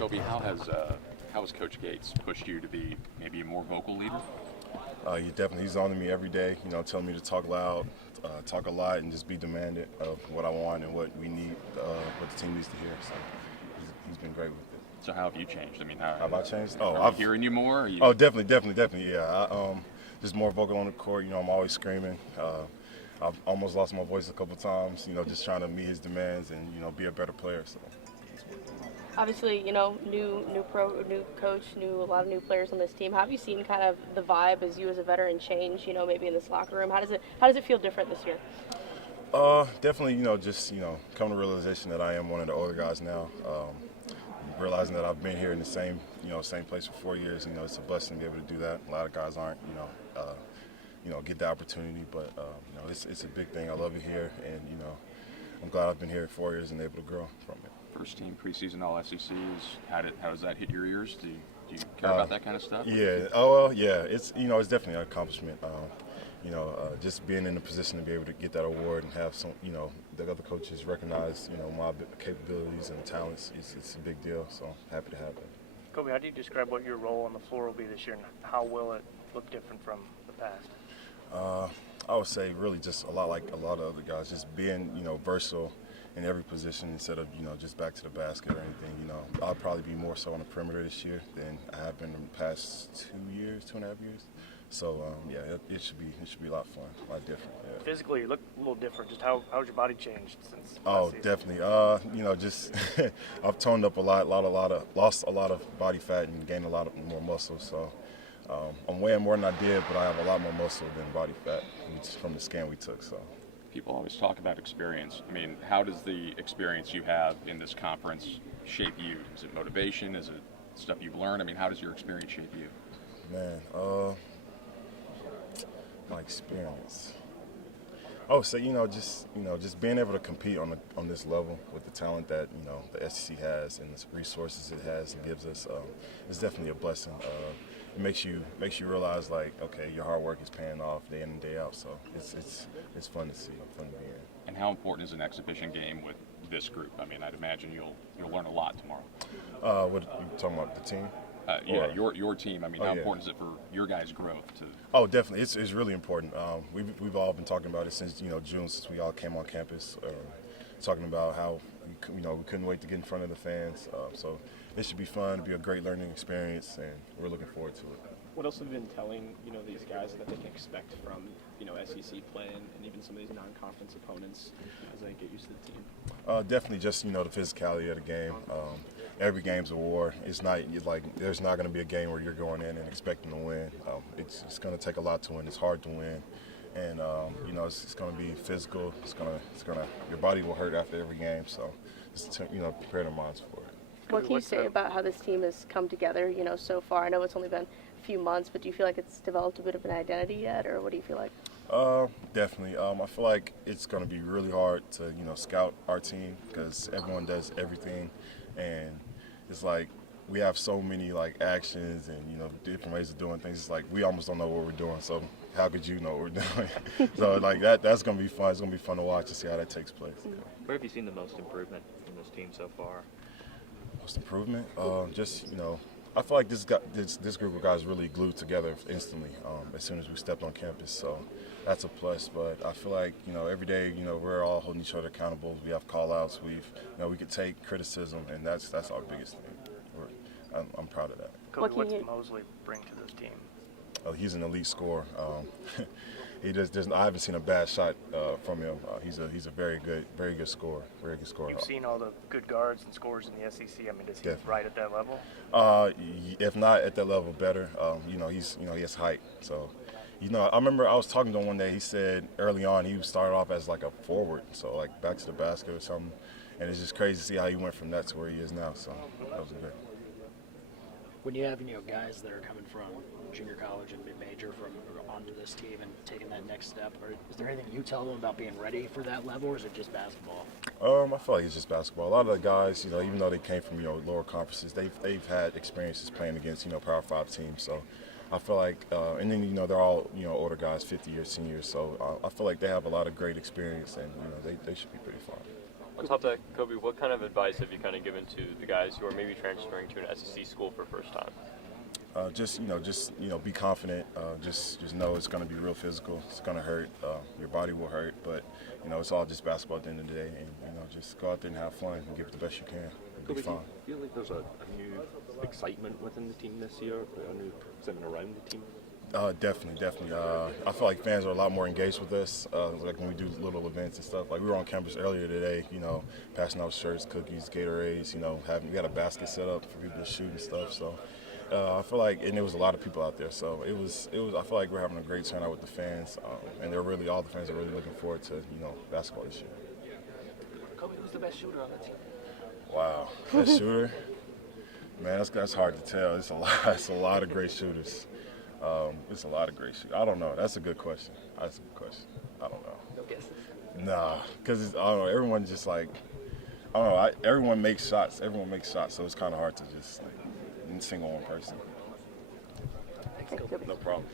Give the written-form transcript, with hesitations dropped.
Kobe, how has Coach Gates pushed you to be maybe a more vocal leader? He's on to me every day, telling me to talk loud, talk a lot, and just be demanded of what I want and what we need, what the team needs to hear. So he's been great with it. So how have you changed? I mean, How have I changed? I'm hearing you more. Oh, definitely. Yeah, just more vocal on the court. I'm always screaming. I've almost lost my voice a couple times. Just trying to meet his demands and be a better player. So. Obviously, new coach, a lot of new players on this team. How have you seen kind of the vibe as you as a veteran change? Maybe in this locker room. How does it feel different this year? Definitely, just come to the realization that I am one of the older guys now. Realizing that I've been here in the same place for 4 years. It's a blessing to be able to do that. A lot of guys aren't, get the opportunity, but it's a big thing. I love it here, and I'm glad I've been here 4 years and able to grow from it. First team preseason All SECs. How does that hit your ears? Do you care about that kind of stuff? Yeah. Oh well, yeah. It's it's definitely an accomplishment. Just being in the position to be able to get that award and have some the other coaches recognize my capabilities and talents. It's a big deal. So happy to have it. Kobe, how do you describe what your role on the floor will be this year, and how will it look different from the past? I would say really just a lot like a lot of other guys, just being versatile in every position instead of just back to the basket or anything. I'll probably be more so on the perimeter this year than I have been in the past 2.5 years. So it should be a lot of fun, a lot different. Yeah. Physically, you look a little different. Just how's your body changed since? Oh, last season? definitely. Just I've toned up a lot of lost a lot of body fat and gained a lot of more muscle. So I'm weighing more than I did, but I have a lot more muscle than body fat, which is from the scan we took. So. People always talk about experience. I mean, how does the experience you have in this conference shape you? Is it motivation? Is it stuff you've learned? I mean, how does your experience shape you? Man, my experience. Oh, so just being able to compete on this level with the talent that the SEC has and the resources it has and gives us, is definitely a blessing. It makes you realize like, okay, your hard work is paying off day in and day out. So it's fun to see, fun to be in. And how important is an exhibition game with this group? I mean, I'd imagine you'll learn a lot tomorrow. What are you talking about, the team? Your team. I mean, how important is it for your guys' growth? Oh, definitely. It's really important. We've all been talking about it since June, since we all came on campus, talking about how we couldn't wait to get in front of the fans. So it should be fun. It'll be a great learning experience, and we're looking forward to it. What else have you been telling these guys that they can expect from SEC play and even some of these non-conference opponents as they get used to the team? Definitely just the physicality of the game. Every game's a war. It's not like there's not going to be a game where you're going in and expecting to win. It's going to take a lot to win. It's hard to win, and it's going to be physical. It's going to your body will hurt after every game. So just prepare their minds for it. What can you say about how this team has come together, so far? I know it's only been a few months, but do you feel like it's developed a bit of an identity yet, or what do you feel like? Definitely. I feel like it's going to be really hard to, scout our team because everyone does everything, and it's like we have so many actions and different ways of doing things. It's like we almost don't know what we're doing. So how could you know what we're doing? So that's going to be fun. It's going to be fun to watch and see how that takes place. Mm-hmm. Where have you seen the most improvement in this team so far? Most improvement? I feel like this group of guys really glued together instantly as soon as we stepped on campus. So that's a plus. But I feel like every day we're all holding each other accountable. We have call-outs. We could take criticism, and that's our biggest thing. I'm proud of that. Kobe, what does Mosley bring to this team? He's an elite scorer. I haven't seen a bad shot from him. He's a very good scorer. Very good scorer. You've seen all the good guards and scorers in the SEC. I mean, is he Definitely. right at that level? If not at that level, better. He has height. So, I remember I was talking to him one day. He said early on he started off as like a forward, so like back to the basket or something. And it's just crazy to see how he went from that to where he is now. So that was good. When you have guys that are coming from junior college and mid-major onto this team and taking that next step, is there anything you tell them about being ready for that level, or is it just basketball? I feel like it's just basketball. A lot of the guys, even though they came from lower conferences, they've had experiences playing against Power 5 teams. So I feel like, and then they're all older guys, 50-year seniors. So I feel like they have a lot of great experience, and they should be pretty fun. On top of that, Kobe, what kind of advice have you kind of given to the guys who are maybe transferring to an SEC school for first time? Just be confident. Just know it's going to be real physical. It's going to hurt. Your body will hurt, but it's all just basketball at the end of the day. And just go out there and have fun and give it the best you can. It'll be Kobe, fun. do you feel like there's a new excitement within the team this year, a new excitement around the team? Definitely. I feel like fans are a lot more engaged with us. Like when we do little events and stuff. Like we were on campus earlier today, passing out shirts, cookies, Gatorades. We got a basket set up for people to shoot and stuff. So I feel like, and there was a lot of people out there. So it was. I feel like we're having a great turnout with the fans, and all the fans are really looking forward to basketball this year. Kobe, who's the best shooter on the team? Wow, best shooter. Man, that's hard to tell. It's a lot. It's a lot of great shooters. It's a lot of great shooters. I don't know. That's a good question. I don't know. No guesses. Nah, because I don't know. Everyone just like, I don't know. Everyone makes shots. So it's kind of hard to just single one person. Thanks, Kobe. No problem.